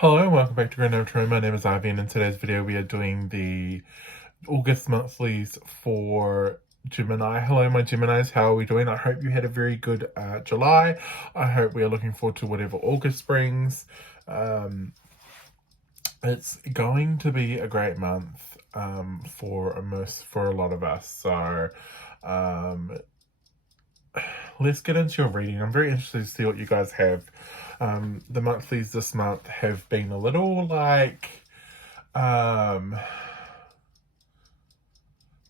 Hello and welcome back to Grand. My name is Ivy, and in today's video we are doing the August monthlies for Gemini. Hello my Geminis, how are we doing? I hope you had a very good July. I hope we are looking forward to whatever August brings. It's going to be a great month for a lot of us. So let's get into your reading. I'm very interested to see what you guys have. The monthlies this month have been a little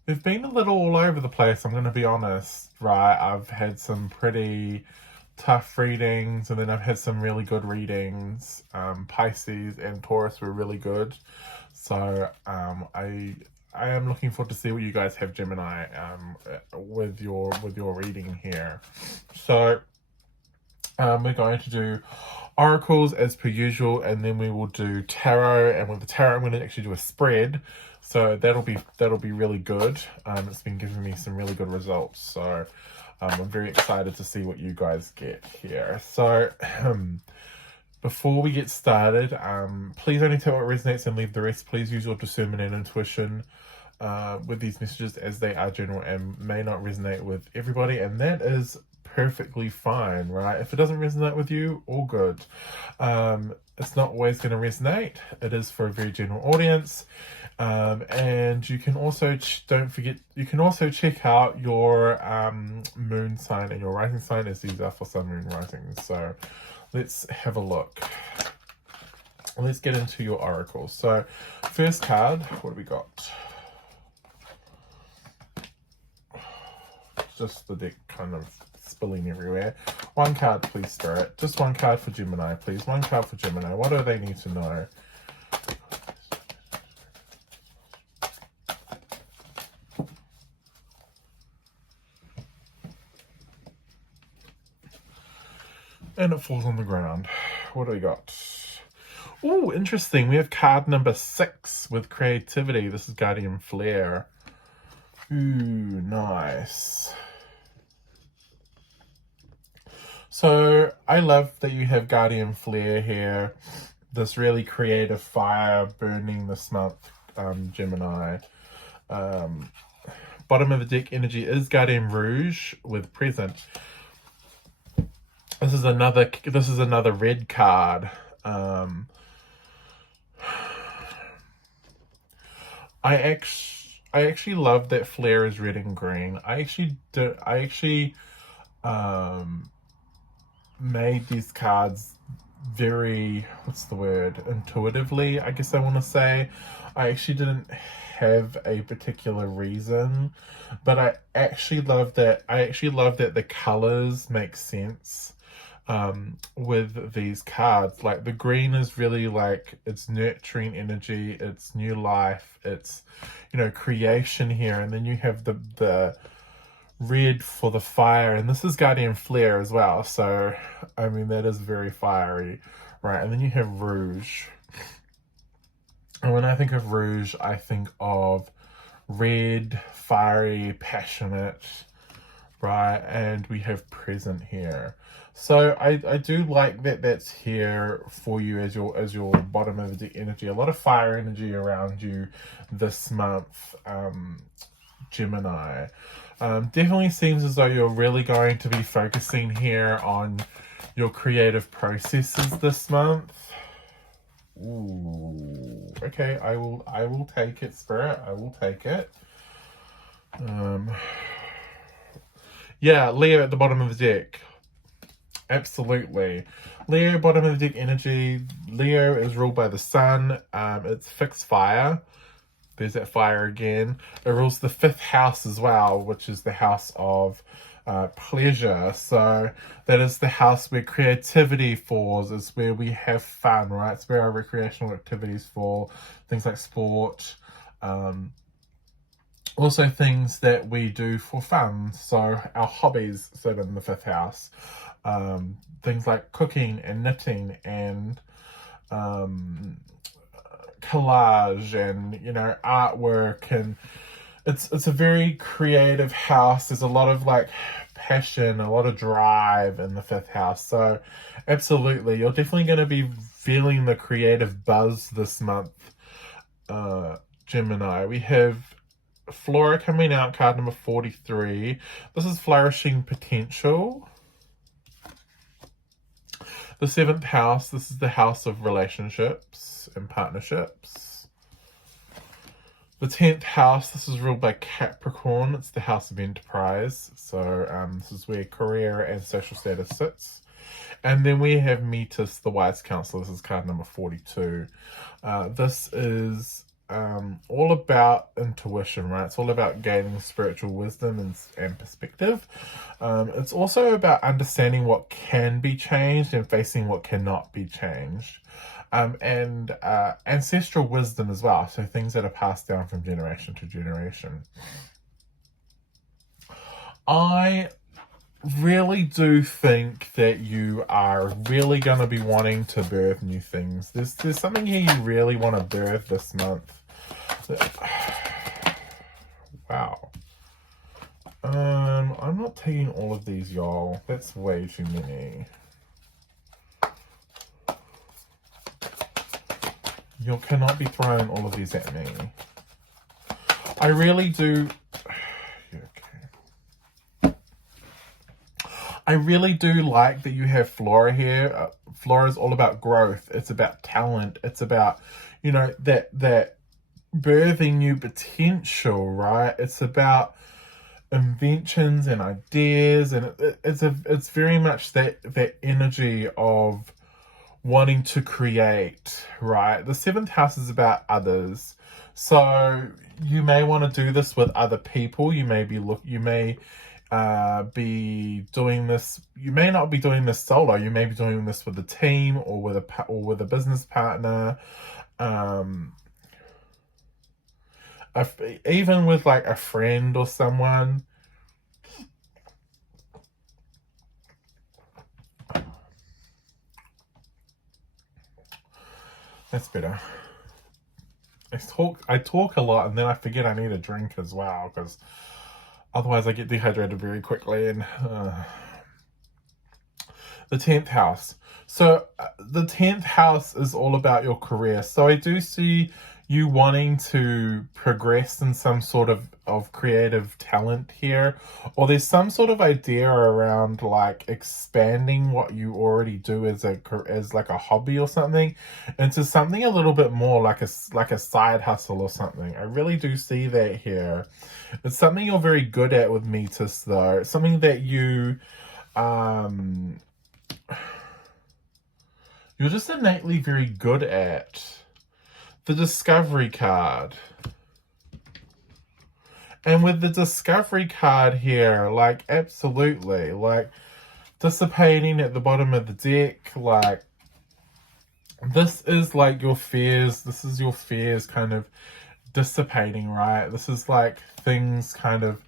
they've been a little all over the place, I'm going to be honest, right? I've had some pretty tough readings, and then I've had some really good readings. Pisces and Taurus were really good. So I am looking forward to see what you guys have, Gemini, with your reading here. So we're going to do oracles as per usual, and then we will do tarot. And with the tarot, I'm going to actually do a spread, so that'll be really good. It's been giving me some really good results, so I'm very excited to see what you guys get here. So before we get started, please only take what resonates and leave the rest. Please use your discernment and intuition with these messages, as they are general and may not resonate with everybody, and that is perfectly fine, right? If it doesn't resonate with you, all good. It's not always going to resonate. It is for a very general audience. And you can also, don't forget, you can also check out your moon sign and your rising sign, as these are for sun, moon, rising. So let's have a look. Let's get into your oracles. So first card, what do we got? Just the deck kind of spilling everywhere. One card, please, Spirit. Just one card for Gemini, please. One card for Gemini. What do they need to know? And it falls on the ground. What do we got? Oh, interesting. We have card number 6 with creativity. This is Guardian Flare. Ooh, nice. So I love that you have Guardian Flare here. This really creative fire burning this month, Gemini. Bottom of the deck energy is Guardian Rouge with present. This is another red card. I actually love that Flare is red and green. I actually made these cards very, what's the word, intuitively, I guess I want to say. I actually didn't have a particular reason, but I actually love that the colors make sense with these cards. Like the green is really like, it's nurturing energy, it's new life, it's, you know, creation here. And then you have the red for the fire, and this is Guardian Flare as well, so I mean that is very fiery, right? And then you have Rouge, and when I think of Rouge, I think of red, fiery, passionate, right? And we have present here. So I do like that that's here for you as your bottom of the energy. A lot of fire energy around you this month, Gemini. Definitely seems as though you're really going to be focusing here on your creative processes this month. Ooh, okay, I will take it, Spirit. I will take it. Yeah, Leo at the bottom of the deck. Absolutely. Leo, bottom of the deck energy. Leo is ruled by the sun. It's fixed fire. There's that fire again. It rules the 5th house as well, which is the house of pleasure. So that is the house where creativity falls. It's where we have fun, right? It's where our recreational activities fall. Things like sport. Also things that we do for fun. So our hobbies sit in the 5th house. Things like cooking and knitting and collage and, you know, artwork, and it's a very creative house. There's a lot of like passion, a lot of drive in the 5th house. So absolutely, you're definitely going to be feeling the creative buzz this month, Gemini. We have Flora coming out, card number 43. This is flourishing potential. The 7th house, this is the house of relationships and partnerships. The 10th house, this is ruled by Capricorn. It's the house of enterprise. So this is where career and social status sits. And then we have Metis, the wise counselor. This is card number 42. This is all about intuition, right? It's all about gaining spiritual wisdom and perspective. It's also about understanding what can be changed and facing what cannot be changed. And ancestral wisdom as well. So things that are passed down from generation to generation. I really do think that you are really going to be wanting to birth new things. There's something here you really want to birth this month. Wow. I'm not taking all of these, y'all. That's way too many. You cannot be throwing all of these at me. I really do. Okay. I really do like that you have Flora here. Flora is all about growth. It's about talent. It's about, you know, that birthing new potential, right? It's about inventions and ideas, and it's very much that energy of wanting to create, right? The 7th house is about others, so you may want to do this with other people. You may be doing this. You may not be doing this solo. You may be doing this with a team or with a business partner. Even with like a friend or someone. That's better. I talk a lot and then I forget I need a drink as well, because otherwise I get dehydrated very quickly. And the 10th house. So the 10th house is all about your career. So I do see you wanting to progress in some sort of creative talent here, or there's some sort of idea around like expanding what you already do as like a hobby or something into something a little bit more like a side hustle or something. I really do see that here. It's something you're very good at with Metis, though. It's something that you're just innately very good at. The Discovery card. And with the Discovery card here, like, absolutely, like, dissipating at the bottom of the deck, like, this is like your fears. This is your fears kind of dissipating, right? This is like things kind of,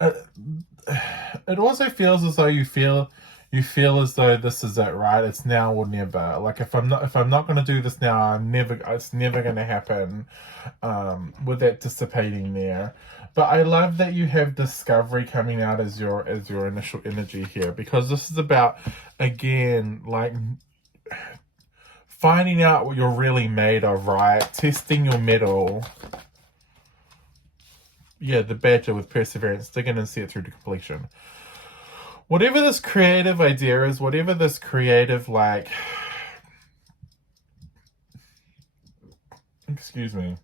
it also feels as though you feel as though this is it, right? It's now or never. Like if I'm not going to do this now, it's never going to happen, with that dissipating there. But I love that you have Discovery coming out as your initial energy here, because this is about, again, like finding out what you're really made of, right? Testing your mettle. Yeah, the badger with perseverance, dig in and see it through to completion. Whatever this creative idea is, whatever this creative, like, excuse me,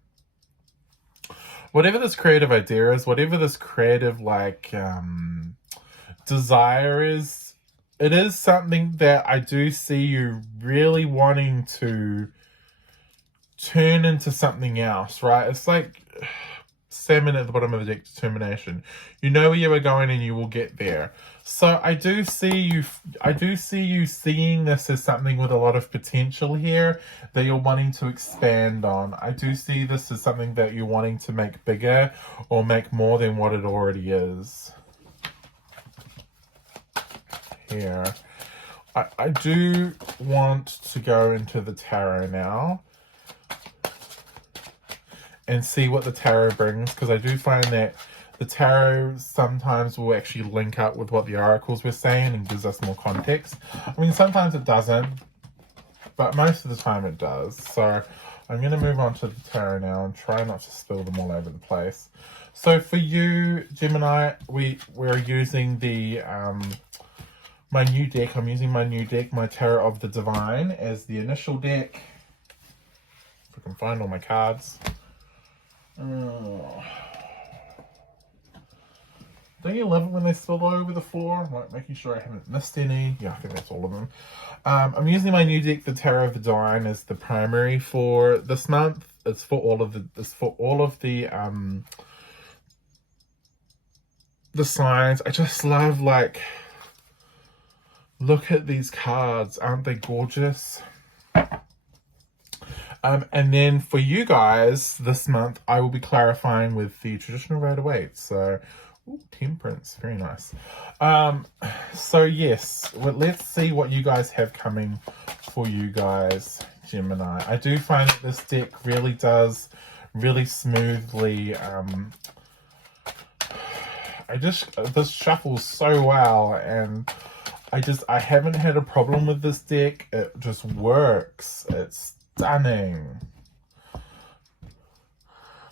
whatever this creative idea is, whatever this creative, like, desire is, it is something that I do see you really wanting to turn into something else, right? It's like salmon at the bottom of the deck, determination. You know where you are going and you will get there. So I do see you seeing this as something with a lot of potential here that you're wanting to expand on. I do see this as something that you're wanting to make bigger or make more than what it already is. Here. I do want to go into the tarot now. and see what the tarot brings, because I do find that the tarot sometimes will actually link up with what the oracles were saying and gives us more context. I mean, sometimes it doesn't, but most of the time it does. So I'm going to move on to the tarot now and try not to spill them all over the place. So for you, Gemini, we're using the my new deck. I'm using my new deck, my Tarot of the Divine, as the initial deck. If I can find all my cards. Don't you love it when they spill all over the floor? Like making sure I haven't missed any. Yeah, I think that's all of them. I'm using my new deck, the Tarot of the Divine, as the primary for this month. It's for all of the signs. I just love, like, look at these cards. Aren't they gorgeous? And then for you guys this month, I will be clarifying with the traditional Waite. So, ooh, Temperance, very nice. So yes, well, let's see what you guys have coming for you guys, Gemini. I do find that this deck really does really smoothly. This shuffles so well, and I haven't had a problem with this deck. It just works. It's stunning.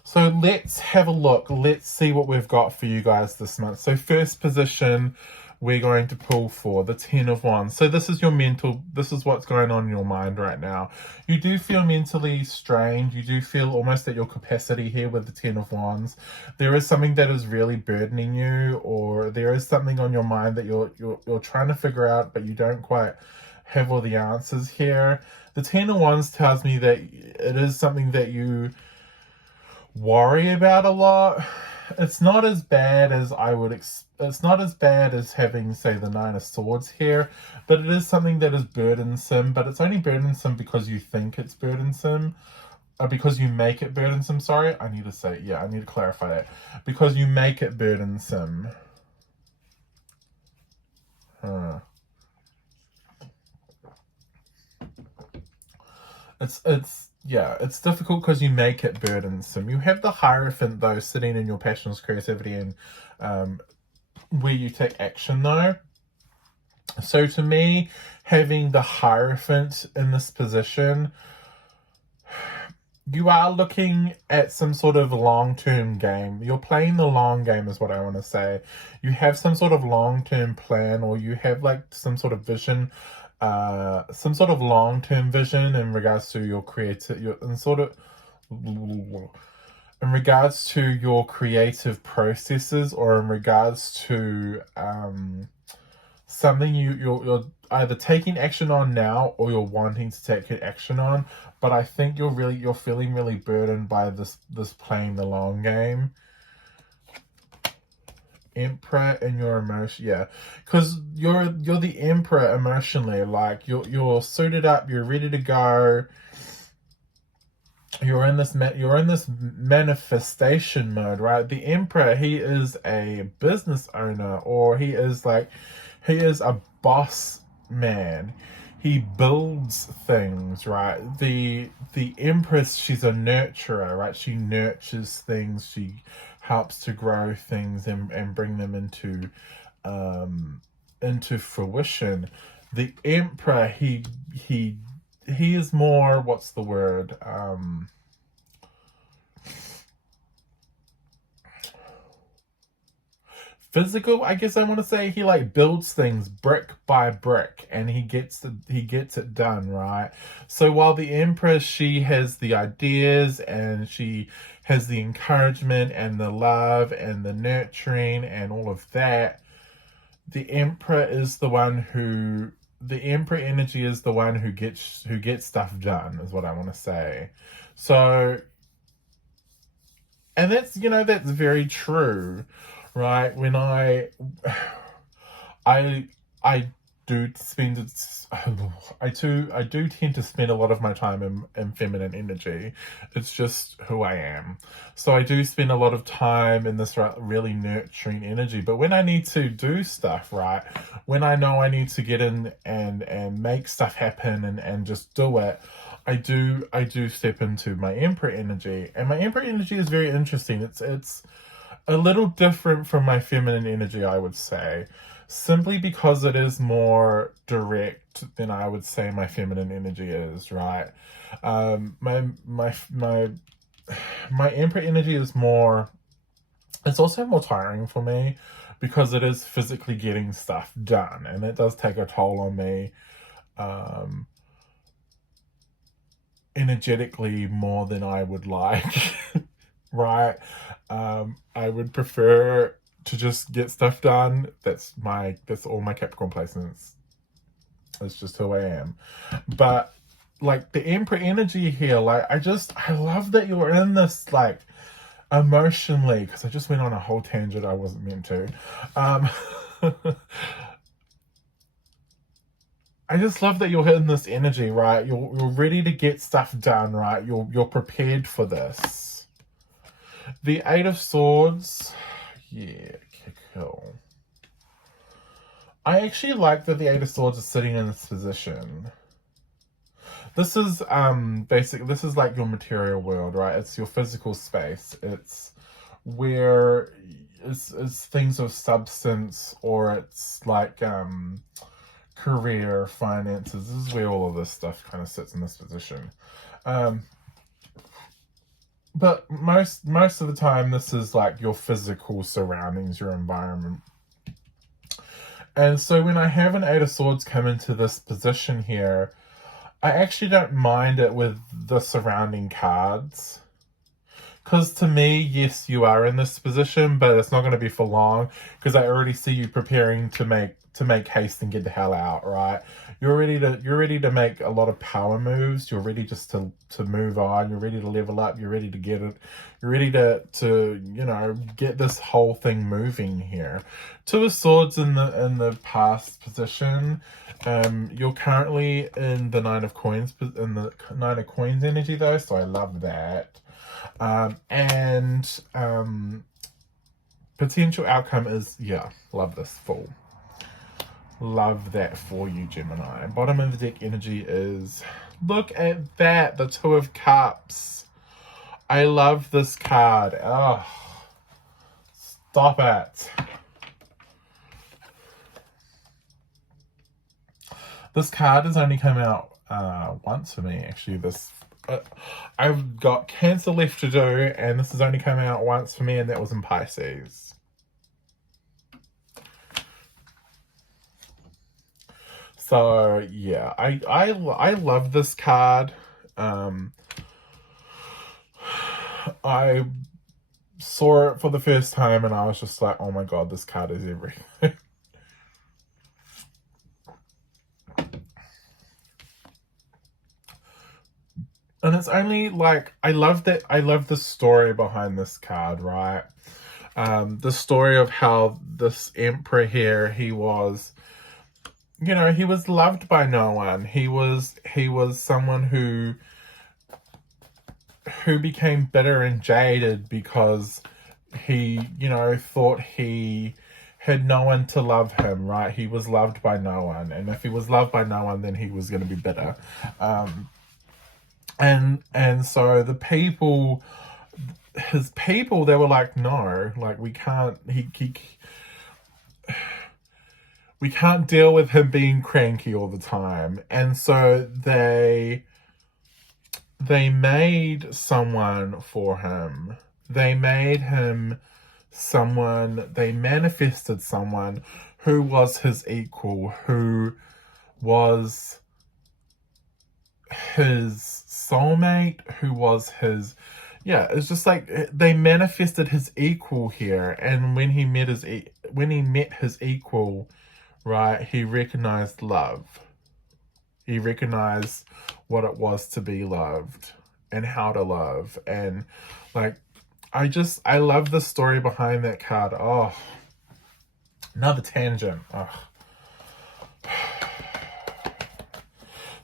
So let's have a look. Let's see what we've got for you guys this month. So first position, we're going to pull for the 10 of Wands. So this is your mental, this is what's going on in your mind right now. You do feel mentally strained. You do feel almost at your capacity here with the 10 of Wands. There is something that is really burdening you, or there is something on your mind that you're trying to figure out, but you don't quite have all the answers here. The 10 of Wands tells me that it is something that you worry about a lot. It's not as bad as it's not as bad as having, say, the 9 of Swords here, but it is something that is burdensome. But it's only burdensome because you think it's burdensome, because you make it burdensome. Sorry, I need to clarify that. Because you make it burdensome. It's difficult because you make it burdensome. You have the Hierophant, though, sitting in your passions, creativity, and where you take action, though. So to me, having the Hierophant in this position, you are looking at some sort of long-term game. You're playing the long game is what I want to say. You have some sort of long-term plan, or you have like some sort of vision, some sort of long-term vision in regards to your in regards to your creative processes, or in regards to something you're either taking action on now, or you're wanting to take action on. But I think you're feeling really burdened by this playing the long game. Emperor and your emotion, yeah, because you're the Emperor emotionally. Like you're suited up, you're ready to go. You're in this manifestation mode, right? The Emperor, he is a business owner, or he is a boss man. He builds things, right? The Empress, she's a nurturer, right? She nurtures things. She helps to grow things and bring them into fruition. The Emperor, he is more, what's the word? Physical, I guess I want to say. He like builds things brick by brick, and he gets it done, right? So while the Empress, she has the ideas, and she has the encouragement and the love and the nurturing and all of that, the Emperor energy is the one who gets stuff done, is what I want to say. So, and that's very true. Right, when I do tend to spend a lot of my time in feminine energy. It's just who I am. So I do spend a lot of time in this really nurturing energy. But when I need to do stuff, right, when I know I need to get in and make stuff happen and just do it, I do step into my Emperor energy, and my Emperor energy is very interesting. It's a little different from my feminine energy, I would say, simply because it is more direct than I would say my feminine energy is, right? My Emperor energy is more, it's also more tiring for me because it is physically getting stuff done, and it does take a toll on me energetically more than I would like. Right? I would prefer to just get stuff done. That's all my Capricorn placements. It's just who I am. But like the Emperor energy here, like I love that you're in this, like, emotionally, because I just went on a whole tangent I wasn't meant to. I just love that you're hitting this energy, right? You're ready to get stuff done, right? You're prepared for this. The Eight of Swords, yeah, cool. I actually like that the Eight of Swords is sitting in this position. This is this is like your material world, right? It's your physical space. It's where it's things of substance, or it's like career, finances. This is where all of this stuff kind of sits in this position. But most of the time, this is like your physical surroundings, your environment. And so when I have an Eight of Swords come into this position here, I actually don't mind it with the surrounding cards. Because to me, yes, you are in this position, but it's not going to be for long, because I already see you preparing to make haste and get the hell out, right? You're ready to make a lot of power moves. You're ready just to move on. You're ready to level up. You're ready to get it. You're ready to get this whole thing moving here. Two of Swords in the past position. You're currently in the Nine of Coins, in the Nine of Coins energy though, so I love that. Potential outcome is, yeah, love this Fool. Love that for you, Gemini. Bottom of the deck energy is, look at that, the Two of Cups. I love this card. Oh, stop it. This card has only come out once for me, actually. I've got Cancer left to do, and this has only come out once for me, and that was in Pisces. So yeah, I love this card. I saw it for the first time, and I was just like, oh my god, this card is everything. And it's only like, I love the story behind this card, right? The story of how this Emperor here, he was loved by no one. He was someone who became bitter and jaded because he, thought he had no one to love him, right? He was loved by no one. And if he was loved by no one, then he was going to be bitter. And so the people, his people, they were like, no, like, we can't deal with him being cranky all the time. And so they made someone for him. They made him someone, they manifested someone who was his equal, who was his soulmate, who was his, it's just like they manifested his equal here. And when he met his equal, right, he recognized love. He recognized what it was to be loved and how to love. And like, I love the story behind that card. Oh, another tangent. Oh.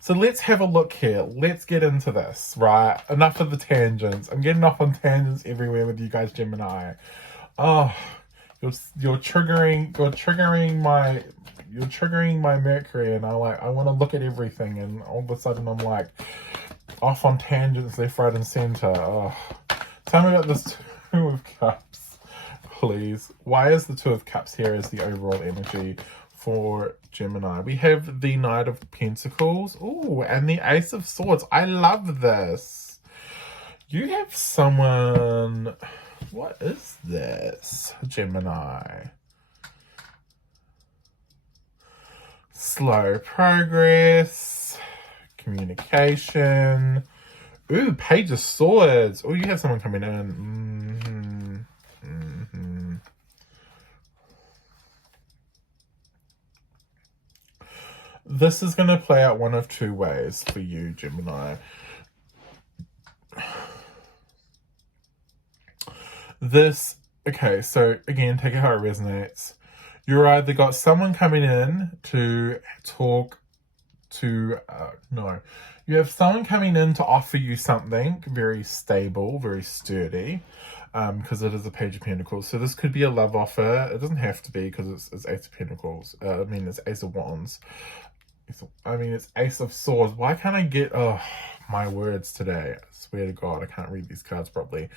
So let's have a look here. Let's get into this, right? Enough of the tangents. I'm getting off on tangents everywhere with you guys, Gemini. Oh, you're triggering my Mercury, and I want to look at everything, and all of a sudden I'm like, Off on tangents left, right, and centre. Oh. Tell me about this Two of Cups, please. Why is the Two of Cups here as the overall energy for Gemini? We have the Knight of Pentacles. Ooh, and the Ace of Swords. I love this. You have someone... What is this, Gemini? Slow progress, communication. Ooh, Page of Swords. Oh, you have someone coming in. This is going to play out one of two ways for you, Gemini. Okay, so again, take it how it resonates. You're either got someone coming in to talk to, you have someone coming in to offer you something very stable, very sturdy, because it is a Page of Pentacles. So this could be a love offer. It doesn't have to be, because it's Ace of Pentacles. It's Ace of Wands. It's Ace of Swords. Why can't I get, my words today? I swear to God, I can't read these cards properly.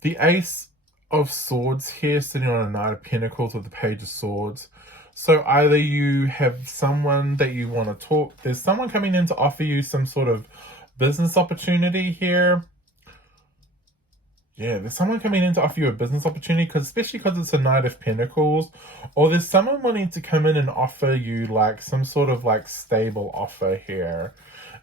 The Ace of Swords here sitting on a Knight of Pentacles with the Page of Swords. So either you have someone that you want to talk, there's someone coming in to offer you some sort of business opportunity here. Yeah, there's someone coming in to offer you a business opportunity, especially because it's a Knight of Pentacles. Or there's someone wanting to come in and offer you like some sort of like stable offer here.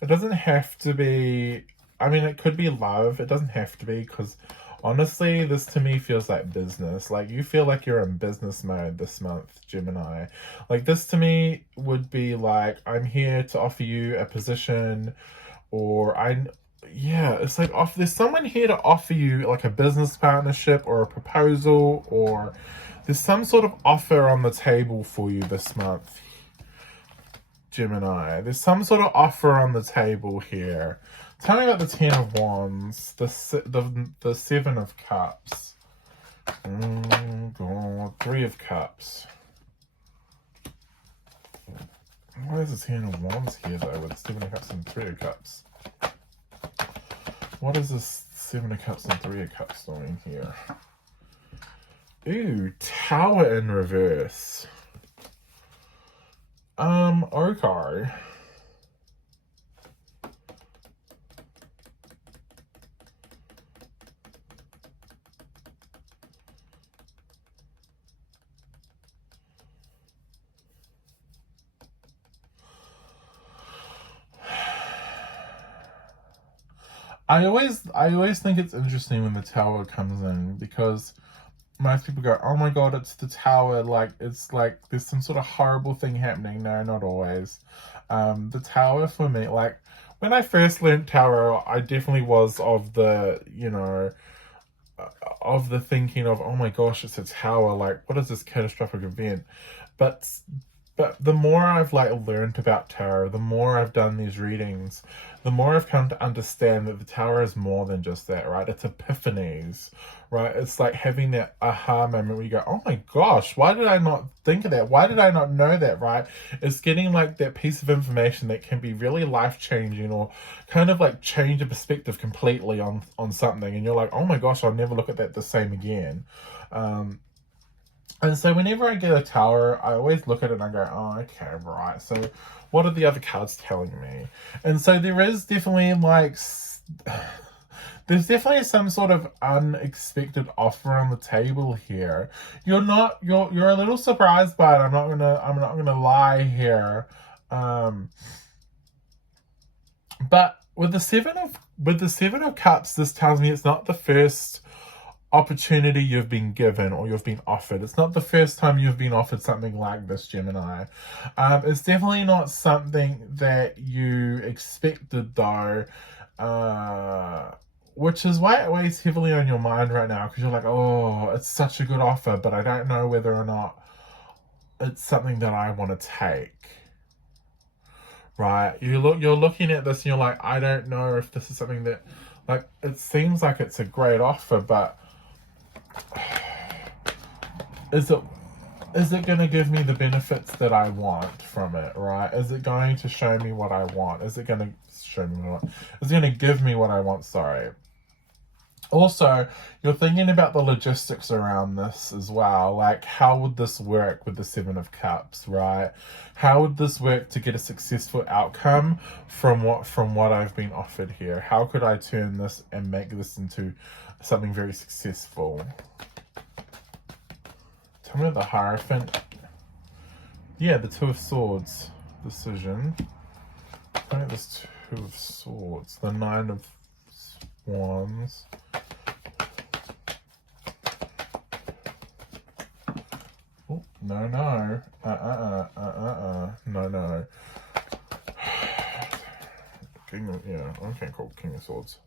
It doesn't have to be, it could be love. It doesn't have to be, because honestly, this to me feels like business. Like you feel like you're in business mode this month, Gemini. Like this to me would be like, I'm here to offer you a position, or it's like there's someone here to offer you like a business partnership or a proposal, or there's some sort of offer on the table for you this month, Gemini. There's some sort of offer on the table here. Tell me about the Ten of Wands, the Seven of Cups. God, Three of Cups. Why is the Ten of Wands here though with Seven of Cups and Three of Cups? What is this Seven of Cups and Three of Cups doing here? Ooh, Tower in reverse. Okay. I always think it's interesting when the Tower comes in, because most people go, oh my God, it's the Tower, like it's like there's some sort of horrible thing happening. No, not always. The Tower for me, like when I first learned Tarot, I definitely was of the, of the thinking of, oh my gosh, it's a Tower, like what is this catastrophic event? But the more I've learned about tarot, the more I've done these readings, the more I've come to understand that the Tower is more than just that, right? It's epiphanies, right? It's like having that aha moment where you go, oh my gosh, why did I not think of that? Why did I not know that, right? It's getting like that piece of information that can be really life-changing, or kind of like change a perspective completely on something. And you're like, oh my gosh, I'll never look at that the same again. And so whenever I get a Tower, I always look at it and I go, oh, okay, right. So what are the other cards telling me? And so there is definitely there's definitely some sort of unexpected offer on the table here. You're a little surprised by it. I'm not gonna lie here. But with the Seven of Cups, this tells me it's not the first opportunity you've been given or you've been offered. It's not the first time you've been offered something like this, Gemini. It's definitely not something that you expected though, which is why it weighs heavily on your mind right now, because you're like, oh, it's such a good offer, but I don't know whether or not it's something that I want to take. Right? You're looking at this and you're like, I don't know if this is something that, like, it seems like it's a great offer, but is is it going to give me the benefits that I want from it, right? Is it going to show me what I want? Is it going to show me what I want? Is it going to give me what I want? Sorry. Also, you're thinking about the logistics around this as well. Like, how would this work with the Seven of Cups, right? How would this work to get a successful outcome from what I've been offered here? How could I turn this and make this into something very successful? Tell me the Hierophant. Yeah, the Two of Swords. Decision. I think there's Two of Swords. The Nine of Wands. Oh, no. No. King of, yeah, okay, cool. King of Swords.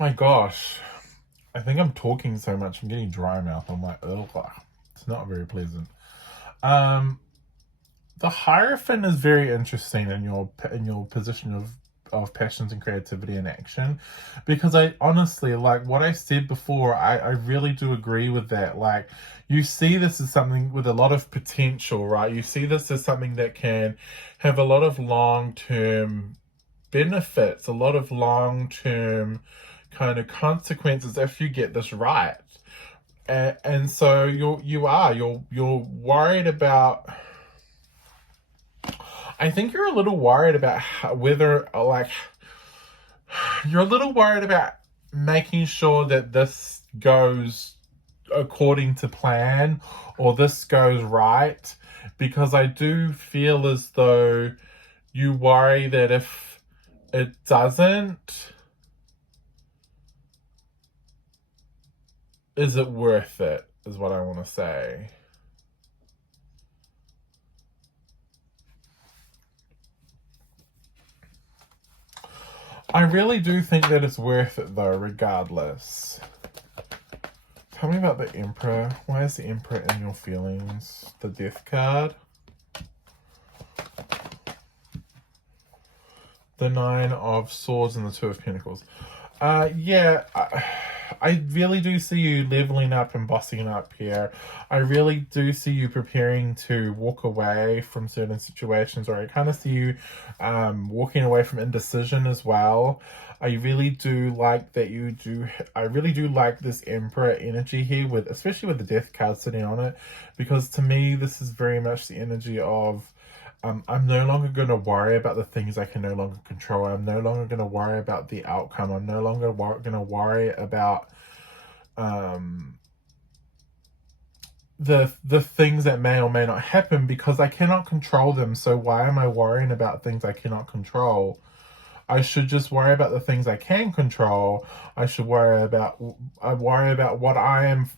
My gosh. I think I'm talking so much. I'm getting dry mouth. I'm like, ugh. It's not very pleasant. The Hierophant is very interesting in your position of passions and creativity and action, because I honestly, like what I said before, I really do agree with that. Like, you see this as something with a lot of potential, right? You see this as something that can have a lot of long-term benefits, a lot of long-term kind of consequences if you get this right. And so you're worried about, I think you're a little worried about whether, like, you're a little worried about making sure that this goes according to plan or this goes right, because I do feel as though you worry that if it doesn't, is it worth it, is what I want to say. I really do think that it's worth it, though, regardless. Tell me about the Emperor. Why is the Emperor in your feelings? The Death card. The Nine of Swords and the Two of Pentacles. Yeah, I really do see you leveling up and bossing up here. I really do see you preparing to walk away from certain situations, or I kind of see you walking away from indecision as well. I really do like that you do. I really do like this Emperor energy here, especially with the Death card sitting on it, because to me this is very much the energy of I'm no longer going to worry about the things I can no longer control. I'm no longer going to worry about the outcome. I'm no longer going to worry about the things that may or may not happen, because I cannot control them. So why am I worrying about things I cannot control? I should just worry about the things I can control. I should worry about what I am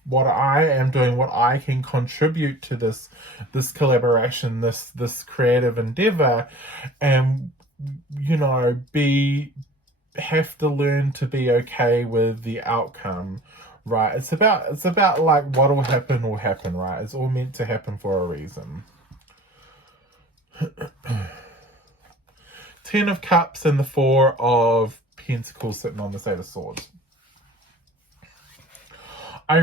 doing, what I can contribute to this collaboration, this creative endeavor, and have to learn to be okay with the outcome, right? It's about like what will happen, right? It's all meant to happen for a reason. Ten of Cups and the Four of Pentacles sitting on the Eight of Swords. I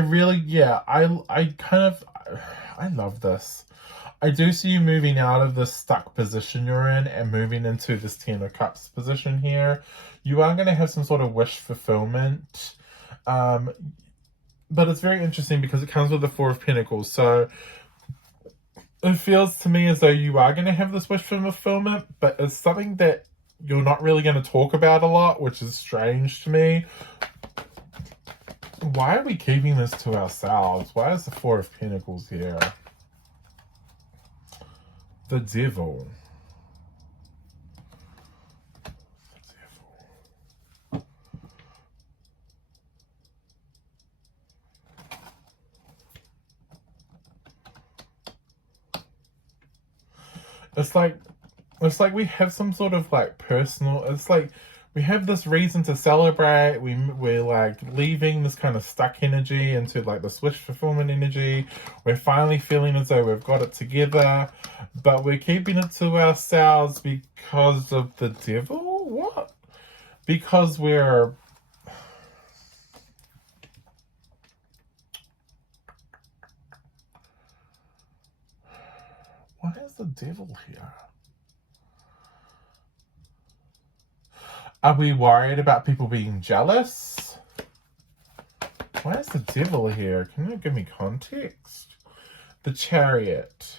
love this. I do see you moving out of this stuck position you're in and moving into this Ten of Cups position here. You are going to have some sort of wish fulfillment. But it's very interesting because it comes with the Four of Pentacles. So it feels to me as though you are going to have this wish fulfillment, but it's something that you're not really going to talk about a lot, which is strange to me. Why are we keeping this to ourselves? Why is the Four of Pentacles here? The Devil. It's like we have some sort of like personal, it's like we have this reason to celebrate. We're like leaving this kind of stuck energy into like this wish fulfillment energy. We're finally feeling as though we've got it together, but we're keeping it to ourselves because of the Devil? What? because we're... Why is the devil here? Are we worried about people being jealous? Why is the devil here? Can you give me context? The Chariot.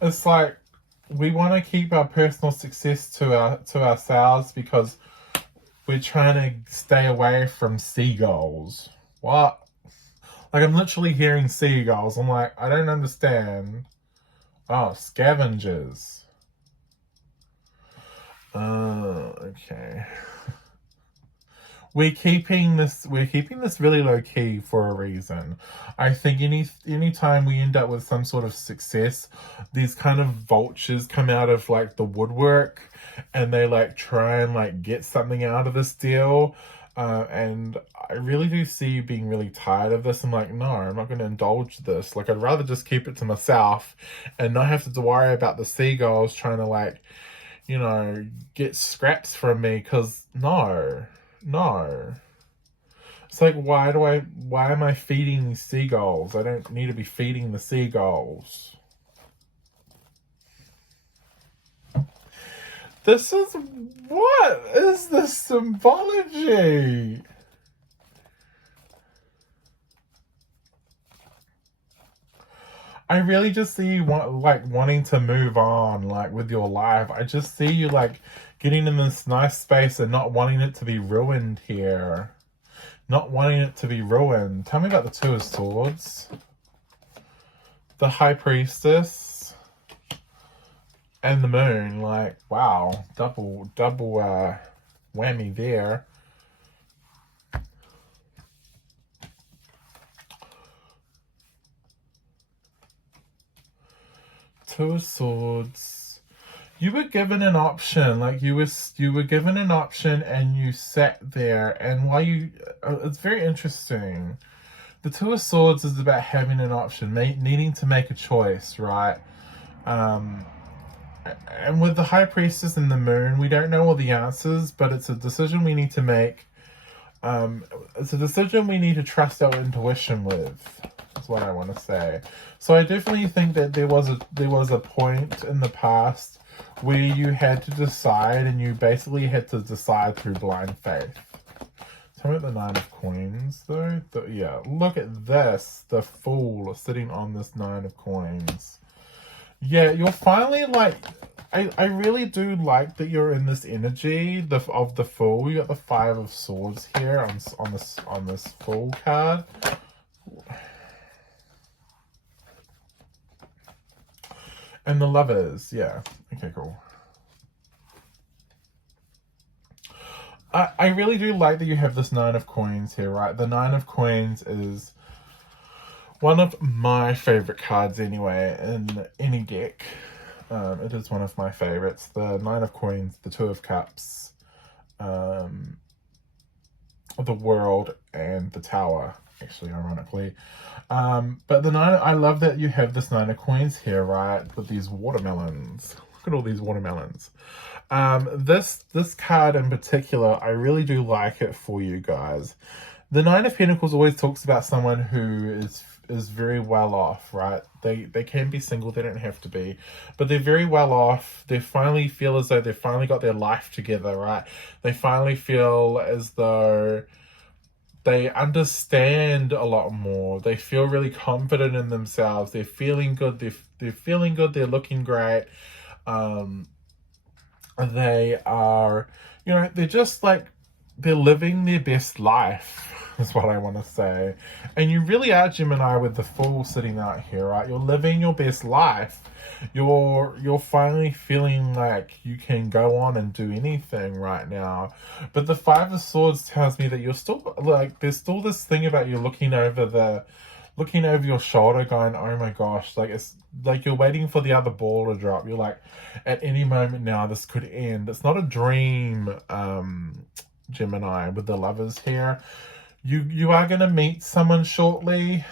It's like we want to keep our personal success to ourselves because we're trying to stay away from seagulls. What? Like, I'm literally hearing seagulls. I'm like, I don't understand. Oh, scavengers. Okay. We're keeping this really low key for a reason. I think any time we end up with some sort of success, these kind of vultures come out of like the woodwork and they like try and like get something out of this deal. And I really do see you being really tired of this. I'm like, no, I'm not going to indulge this. Like, I'd rather just keep it to myself and not have to worry about the seagulls trying to like, you know, get scraps from me. Because no. It's like, why am I feeding these seagulls? I don't need to be feeding the seagulls. What is this symbology? I really just see you wanting to move on, like, with your life. I just see you, like, getting in this nice space and not wanting it to be ruined here. Not wanting it to be ruined. Tell me about the Two of Swords. The High Priestess. And the Moon. Like, wow. Double whammy there. Two of Swords. You were given an option. Like, you were given an option and you sat there. And while it's very interesting. The Two of Swords is about having an option, needing to make a choice, right? And with the High Priestess and the Moon, we don't know all the answers, but it's a decision we need to make. It's a decision we need to trust our intuition with. That's what I want to say. So I definitely think that there was a point in the past where you had to decide, and you basically had to decide through blind faith. Tell me about the Nine of Coins, though. Yeah, look at this. The Fool sitting on this Nine of Coins. Yeah, you're finally like... I really do like that you're in this energy of the Fool. You got the Five of Swords here on this Fool card. And the Lovers, yeah. Okay, cool. I really do like that you have this Nine of Coins here, right? The Nine of Coins is one of my favorite cards anyway in any deck. It is one of my favorites. The Nine of Coins, the Two of Cups, the World, and the Tower, actually, ironically. But the Nine, I love that you have this Nine of Coins here, right? With these watermelons. Look at all these watermelons. This card in particular, I really do like it for you guys. The Nine of Pentacles always talks about someone who is very well off, right? They can be single, they don't have to be, but they're very well off. They finally feel as though they've finally got their life together, right? They finally feel as though they understand a lot more. They feel really confident in themselves. They're feeling good. They're feeling good. They're looking great. They are, they're just like, they're living their best life, is what I want to say. And you really are, Gemini, with the Fool sitting out here, right? You're living your best life. You're finally feeling like you can go on and do anything right now. But the Five of Swords tells me that you're still, like, there's still this thing about you looking over your shoulder going, oh my gosh, like, it's like you're waiting for the other ball to drop. You're like, at any moment now, this could end. It's not a dream, Gemini, with the Lovers here. You are going to meet someone shortly.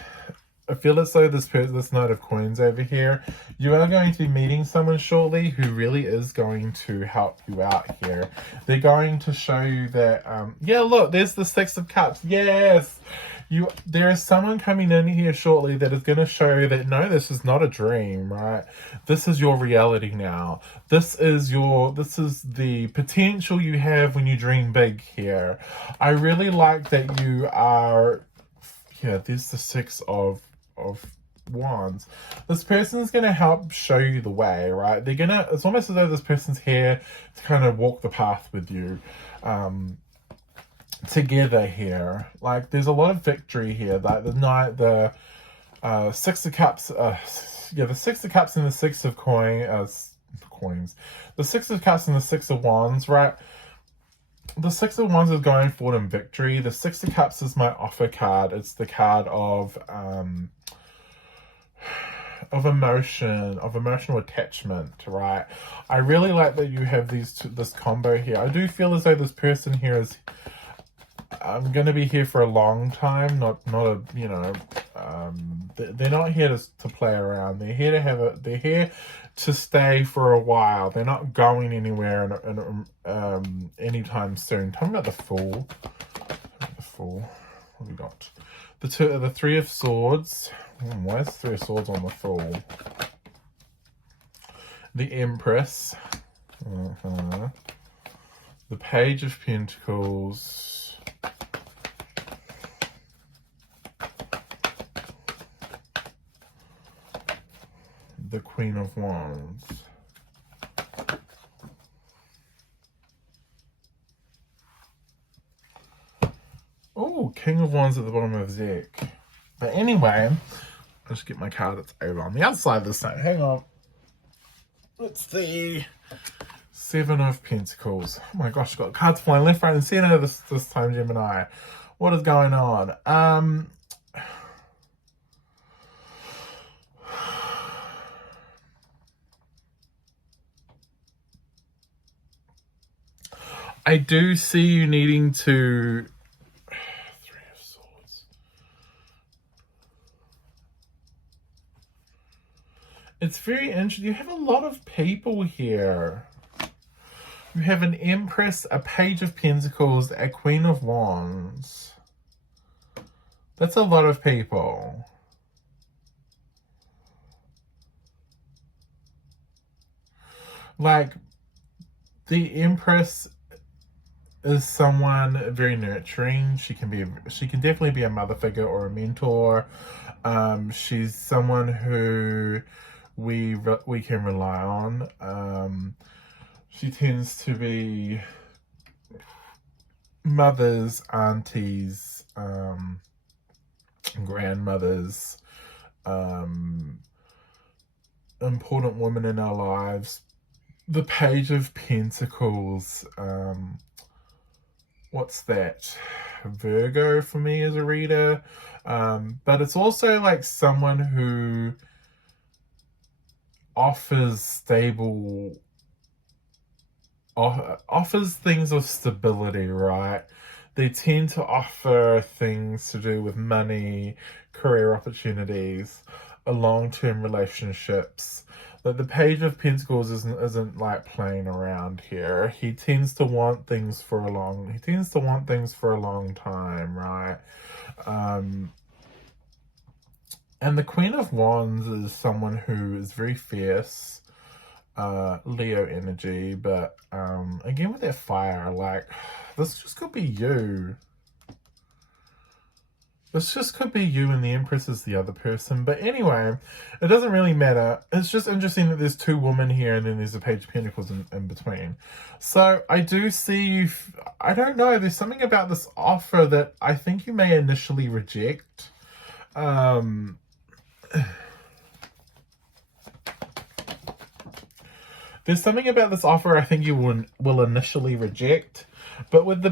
I feel as though this Knight of Coins over here, you are going to be meeting someone shortly who really is going to help you out here. They're going to show you that, yeah, look, there's the Six of Cups. Yes! There is someone coming in here shortly that is going to show you that, no, this is not a dream, right? This is your reality now. This is the potential you have when you dream big here. I really like that you are, yeah, there's the Six of Wands. This person is going to help show you the way, right? It's almost as though this person's here to kind of walk the path with you together here. Like, there's a lot of victory here. Like the Six of Cups, yeah, the Six of Cups and the Six of Coins. The Six of Cups and the Six of Wands, right? The Six of Wands is going forward in victory. The Six of Cups is my offer card. It's the card of emotional attachment, right? I really like that you have this combo here. I do feel as though this person here is going to be here for a long time. Not a, you know, they're not here to play around. They're here to they're here to stay for a while. They're not going anywhere anytime soon. Tell me about the Fool. What have we got? The Three of Swords. Why is the Three of Swords on the Fool? The Empress. The Page of Pentacles. The Queen of Wands. Oh, King of Wands at the bottom of the deck. But anyway, I'll just get my card that's over on the outside this time. Hang on. It's the Seven of Pentacles. Oh my gosh, I've got cards flying left, right, and center this time, Gemini. What is going on? I do see you needing to... Three of Swords. It's very interesting. You have a lot of people here. You have an Empress, a Page of Pentacles, a Queen of Wands. That's a lot of people. Like, the Empress is someone very nurturing. She can definitely be a mother figure or a mentor. She's someone who we can rely on. She tends to be mothers, aunties, grandmothers, important women in our lives. The Page of Pentacles, what's that? Virgo for me as a reader. But it's also like someone who offers things of stability, right? They tend to offer things to do with money, career opportunities, long-term relationships. Like the Page of Pentacles isn't like playing around here. He tends to want things for a long time, right? And the Queen of Wands is someone who is very fierce, Leo energy, but again with that fire, like this just could be you. This just could be you and the Empress is the other person. But anyway, it doesn't really matter. It's just interesting that there's two women here and then there's a Page of Pentacles in between. So I do see you... I don't know. There's something about this offer that I think you may initially reject. There's something about this offer I think you will initially reject. But with the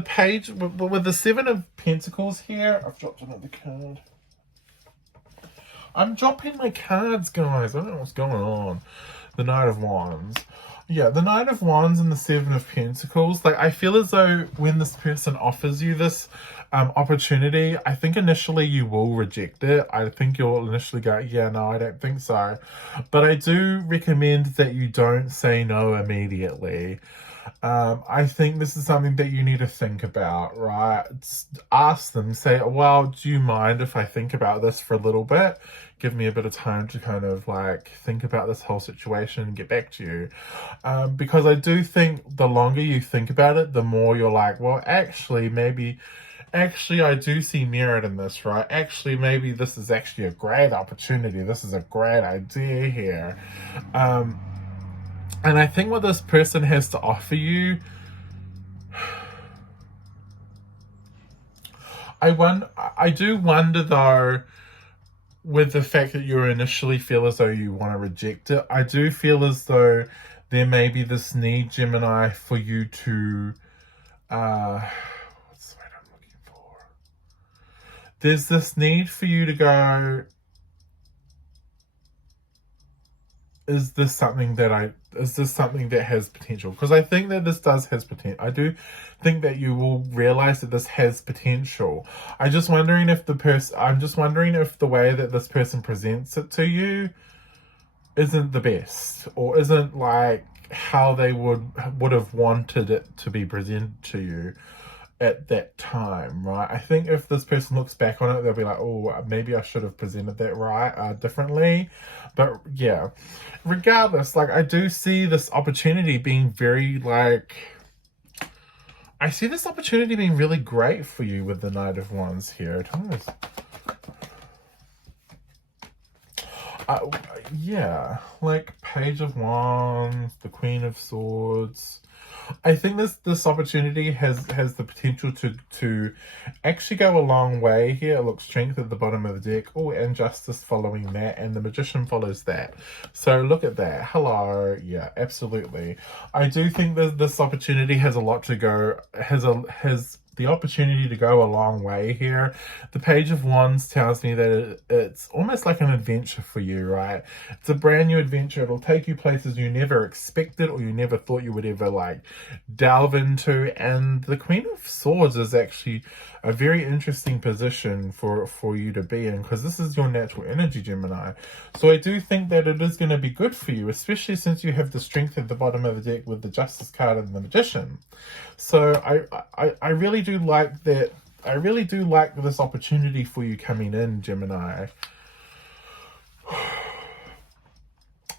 with the Seven of Pentacles here, I've dropped another card. I'm dropping my cards, guys. I don't know what's going on. The Knight of Wands. Yeah, the Knight of Wands and the Seven of Pentacles. Like, I feel as though when this person offers you this opportunity, I think initially you will reject it. I think you'll initially go, yeah, no, I don't think so. But I do recommend that you don't say no immediately. I think this is something that you need to think about, right? Ask them, say, well, do you mind if I think about this for a little bit? Give me a bit of time to kind of like think about this whole situation and get back to you. Because I do think the longer you think about it, the more you're like, well, actually, I do see merit in this, right? Actually, maybe this is actually a great opportunity. This is a great idea here. And I think what this person has to offer you, I do wonder though, with the fact that you initially feel as though you want to reject it, I do feel as though there may be this need, Gemini, for you to, what's the word I'm looking for? There's this need for you to go, is this something that has potential? Because I think that this does has potential. I do think that you will realize that this has potential. I'm just wondering if the way that this person presents it to you isn't the best, or isn't like how they would have wanted it to be presented to you at that time, right? I think if this person looks back on it, they'll be like, oh, maybe I should have presented that differently. But yeah, regardless, like, I do see this opportunity being very like, I see this opportunity being really great for you with the Knight of Wands here. Yeah, like Page of Wands, the Queen of Swords. I think this opportunity has the potential to actually go a long way here. Look, Strength at the bottom of the deck. Oh, and Justice following that, and the Magician follows that. So look at that. Hello. Yeah, absolutely. I do think that this opportunity has a lot to go, has the opportunity to go a long way here. The Page of Wands tells me that it's almost like an adventure for you, right? It's a brand new adventure. It'll take you places you never expected or you never thought you would ever like delve into. And the Queen of Swords is actually a very interesting position for you to be in, because this is your natural energy, Gemini. So I do think that it is going to be good for you, especially since you have the Strength at the bottom of the deck with the Justice card and the Magician. So I really do like that. I really do like this opportunity for you coming in, Gemini.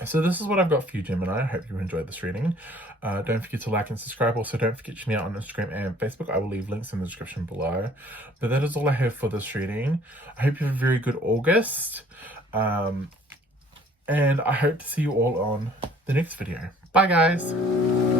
So this is what I've got for you, Gemini. I hope you enjoyed this reading. Don't forget to like and subscribe. Also, don't forget to check me out on Instagram and Facebook. I will leave links in the description below. But that is all I have for this reading. I hope you have a very good August. And I hope to see you all on the next video. Bye, guys.